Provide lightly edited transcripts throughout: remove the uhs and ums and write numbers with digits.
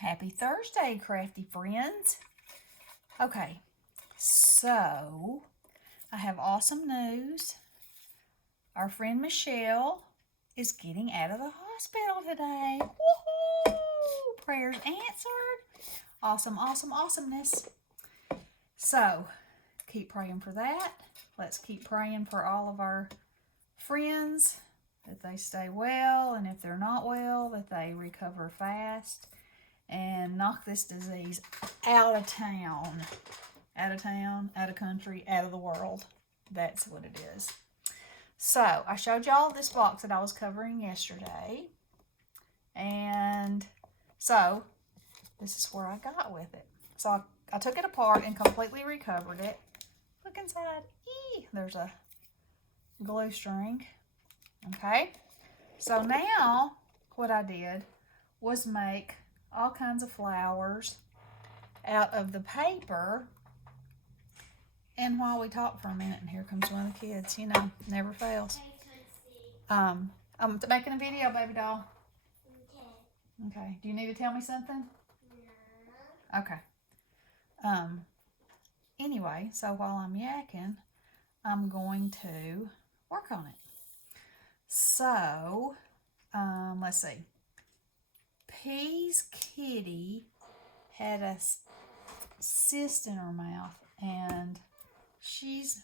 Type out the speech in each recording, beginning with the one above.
Happy Thursday, crafty friends. Okay, so I have awesome news. Our friend Michelle is getting out of the hospital today. Woohoo! Prayers answered. Awesome, awesome, awesomeness. So keep praying for that. Let's keep praying for all of our friends that they stay well, and if they're not well, that they recover fast and knock this disease out of town. Out of town, out of country, out of the world. That's what it is. So, I showed y'all this box that I was covering yesterday. And so, this is where I got with it. So, I took it apart and completely recovered it. Look inside. There's a glue string. Okay. So, now what I did was make all kinds of flowers out of the paper. And while we talk for a minute, and here comes one of the kids, never fails. I'm making a video, baby doll. Okay. Do you need to tell me something? No. Okay. Anyway, so while I'm yakking, I'm going to work on it. So, let's see. Pea's kitty had a cyst in her mouth, and she's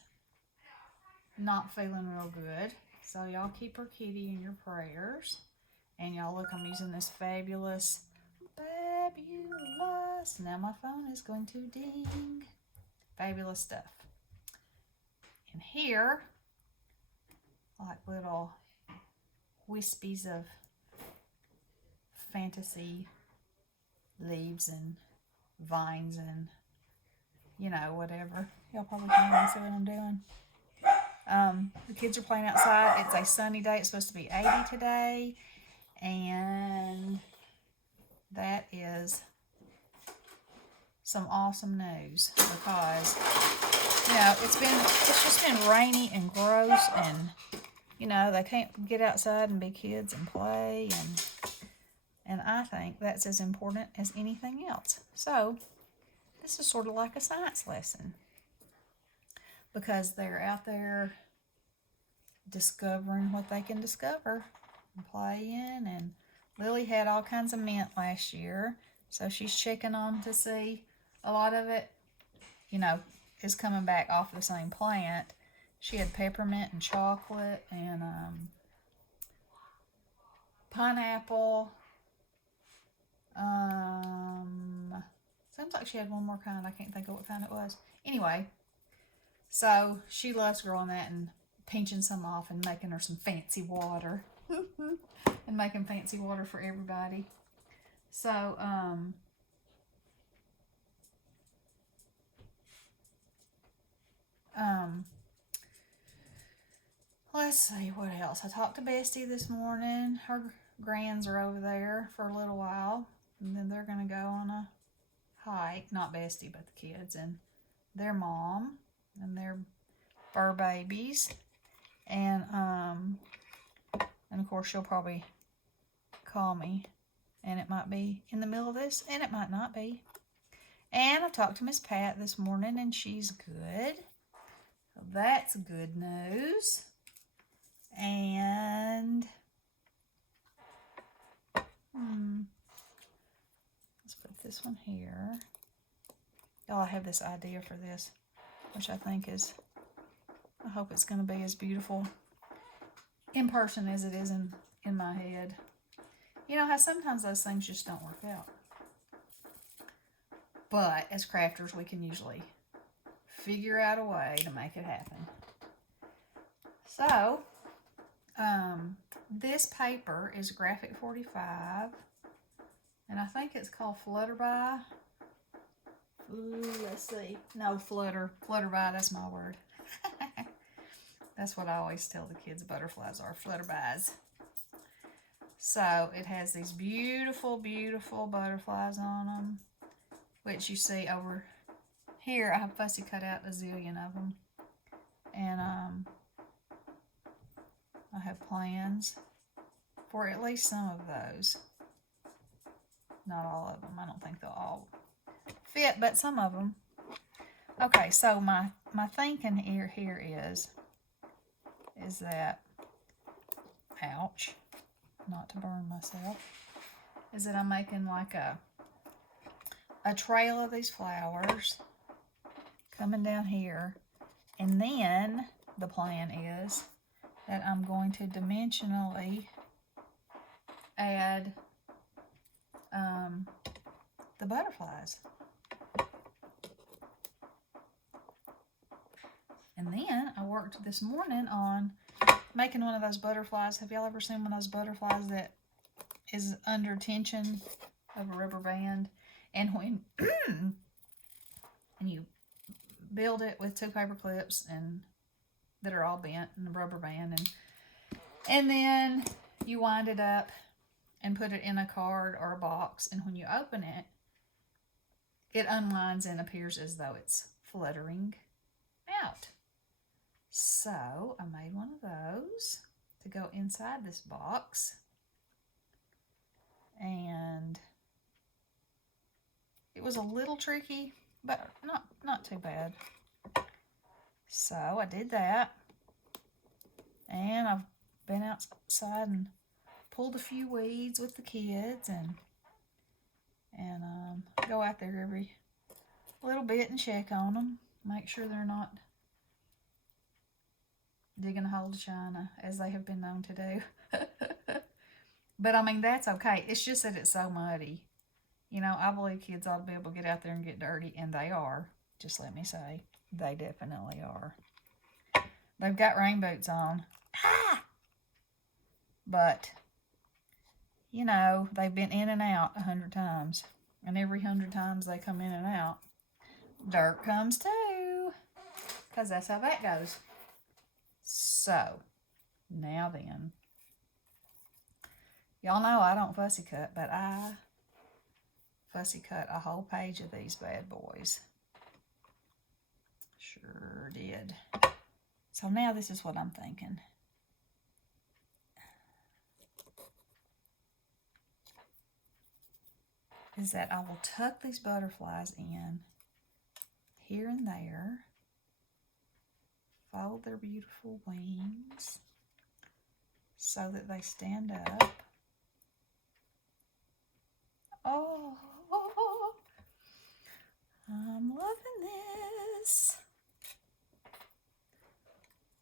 not feeling real good. So y'all keep her kitty in your prayers. And y'all look, I'm using this fabulous. Now my phone is going to ding. Fabulous stuff. And here, like little wispies of fantasy leaves and vines and whatever. Y'all probably can't see what I'm doing. The kids are playing outside. It's a sunny day. It's supposed to be 80 today. And that is some awesome news because, it's just been rainy and gross, and, they can't get outside and be kids and play, and I think that's as important as anything else. So, this is sort of like a science lesson because they're out there discovering what they can discover and playing. And Lily had all kinds of mint last year, so she's checking on to see a lot of it, is coming back off the same plant. She had peppermint and chocolate and pineapple. Seems like she had one more kind. I can't think of what kind it was. Anyway, so she loves growing that and pinching some off and making her some fancy water. And making fancy water for everybody. So, let's see what else. I talked to Bestie this morning. Her grands are over there for a little while, and then they're going to go on a hike. Not Bestie, but the kids and their mom and their fur babies. And of course she'll probably call me, and it might be in the middle of this, and it might not be. And I talked to Miss Pat this morning, and she's good. So that's good news. And let's put this one here. Y'all, I have this idea for this, which I think is, I hope it's going to be as beautiful in person as it is in my head. You know how sometimes those things just don't work out. But as crafters, we can usually figure out a way to make it happen. So, this paper is Graphic 45, and I think it's called Flutterby. Let's see. No, Flutterby, that's my word. That's what I always tell the kids butterflies are, Flutterbys. So, it has these beautiful, beautiful butterflies on them, which you see over here. I have fussy cut out a zillion of them. And, I have plans for at least some of those. Not all of them. I don't think they'll all fit, but some of them. Okay, so my thinking here is that, ouch, not to burn myself, is that I'm making like a trail of these flowers coming down here, and then the plan is that I'm going to dimensionally add the butterflies. And then I worked this morning on making one of those butterflies. Have y'all ever seen one of those butterflies that is under tension of a rubber band? And when and you build it with 2 paper clips and that are all bent in the rubber band, and then you wind it up and put it in a card or a box, and when you open it, it unwinds and appears as though it's fluttering out. So I made one of those to go inside this box, and it was a little tricky, but not too bad. So I did that, and I've been outside and pulled a few weeds with the kids, and go out there every little bit and check on them, make sure they're not digging a hole to China, as they have been known to do. But I mean, that's okay. It's just that it's so muddy. You know, I believe kids ought to be able to get out there and get dirty, and they are. Just let me say, they definitely are. They've got rain boots on. Ah! But, you know, they've been in and out 100 times. And every 100 times they come in and out, dirt comes too. Because that's how that goes. So, now then. Y'all know I don't fussy cut, but I fussy cut a whole page of these bad boys. Sure did. So now this is what I'm thinking. Is that I will tuck these butterflies in here and there. Fold their beautiful wings so that they stand up. Oh, I'm loving this.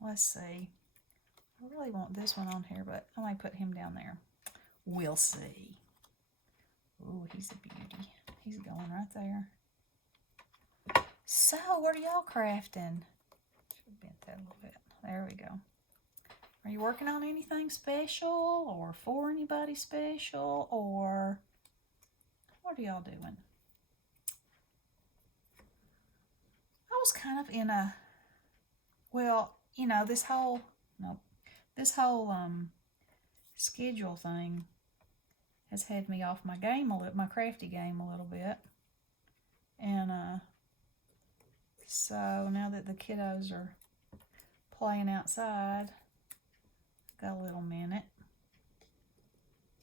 Let's see. I really want this one on here, but I might put him down there. We'll see. Ooh, he's a beauty. He's going right there. So, what are y'all crafting? Should have bent that a little bit. There we go. Are you working on anything special, or for anybody special, or what are y'all doing? I was kind of in a, well, you know, this whole schedule thing has had me off my game a little, my crafty game a little bit. And so now that the kiddos are playing outside, got a little minute.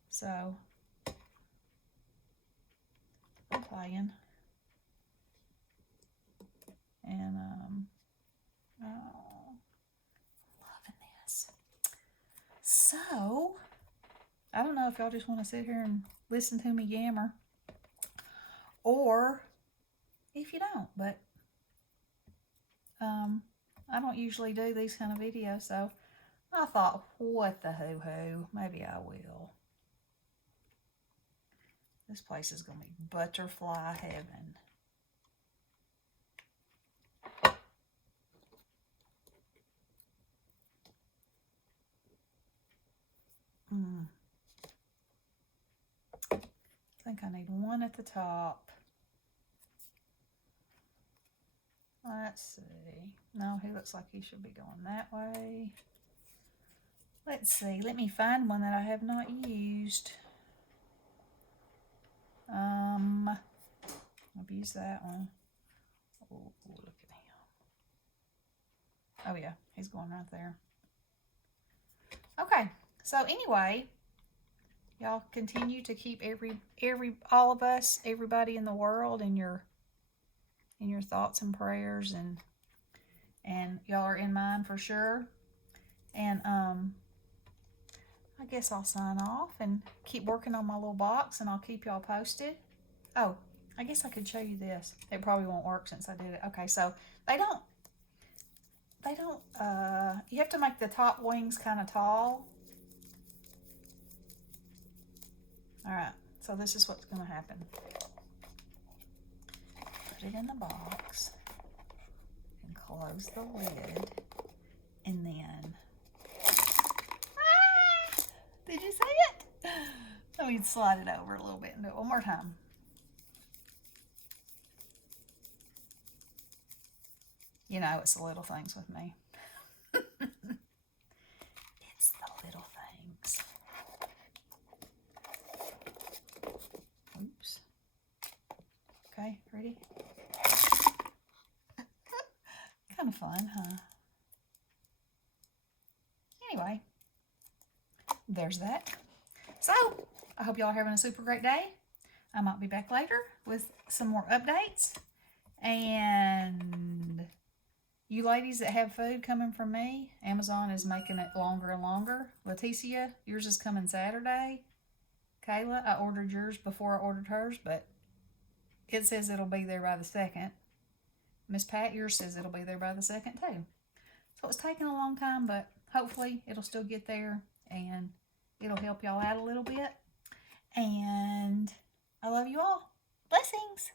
So I'm playing. And oh, loving this. So I don't know if y'all just want to sit here and listen to me yammer, or if you don't, but I don't usually do these kind of videos, so I thought, what the hoo-hoo, maybe I will. This place is going to be butterfly heaven. I think I need one at the top. Let's see. No, he looks like he should be going that way. Let's see. Let me find one that I have not used. I've used that one. Oh, look at him. Oh yeah, he's going right there. Okay, so anyway, y'all continue to keep all of us, everybody in the world in your thoughts and prayers, and y'all are in mine for sure. And I guess I'll sign off and keep working on my little box, and I'll keep y'all posted. Oh, I guess I could show you this. It probably won't work since I did it. Okay, so they don't, you have to make the top wings kind of tall. All right, so this is what's going to happen. Put it in the box and close the lid, and then, did you see it? Let me slide it over a little bit and do it one more time. You know, it's the little things with me. It's the little things. Oops. Okay, ready? Kind of fun, huh? Anyway, there's that. So, I hope y'all are having a super great day. I might be back later with some more updates. And you ladies that have food coming from me, Amazon is making it longer and longer. Leticia, yours is coming Saturday. Kayla, I ordered yours before I ordered hers, but it says it'll be there by the 2nd. Miss Pat, yours says it'll be there by the 2nd too. So it's taking a long time, but hopefully it'll still get there and it'll help y'all out a little bit. And I love you all. Blessings.